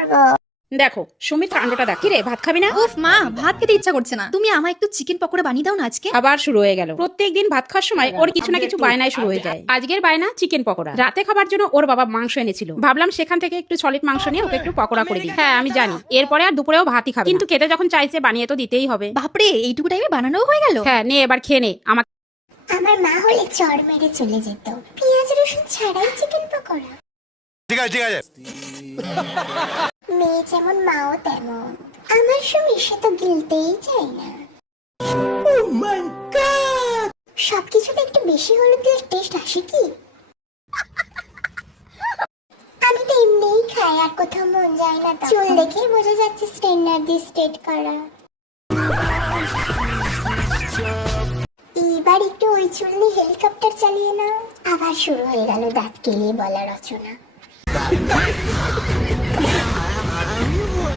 করব। দেখো সুমিত কাণ্ডটা দেখ। কি রে, ভাত খাবি না? উফ মা, ভাত খেতে ইচ্ছা করছে না। তুমি আমায় একটু চিকেন পকোড়া বানিয়ে দাও না আজকে। আবার শুরু হয়ে গেল। প্রত্যেকদিন ভাত খাওয়ার সময় ওর কিছু না কিছু বায়নায় শুরু হয়ে যায়। আজকের বায়না চিকেন পকোড়া। রাতে খাবার জন্য ওর বাবা মাংস এনেছিল, ভাবলাম সেখান থেকে একটু সলিড মাংস নিয়ে ওকে একটু পকোড়া করে দিই। হ্যাঁ আমি জানি এরপরে আর দুপুরেও ভাতই খাবে, কিন্তু খেতে যখন চাইছে বানিয়ে তো দিতেই হবে। বাপরে, এইটুকু টাইমে বানানোও হয়ে গেল। হ্যাঁ নে এবার খেয়ে নে। আমাকে আমার মা হলে চড় মেরে চলে যেত, পেঁয়াজ রসুন ছাড়াই চিকেন পকোড়া। ঠিক আছে ঠিক আছে। মেয়ে যেমন মাও তেমন। আমার সুমি সে তো গিলতেই চাই না। সবকিছুতে একটু বেশি হলুদ দিলে টেস্ট আসে কি? আমি তো এমনিই খাই, আর কোথাও মন যায় না। চুল দেখেই বোঝা যাচ্ছে স্ট্রেটনার দিয়ে স্ট্রেট করা। এবার একটু ওই চুল নিয়ে হেলিকপ্টার চালিয়ে না। আবার শুরু হয়ে গেল দাঁত কেলিয়ে বলা রচনা।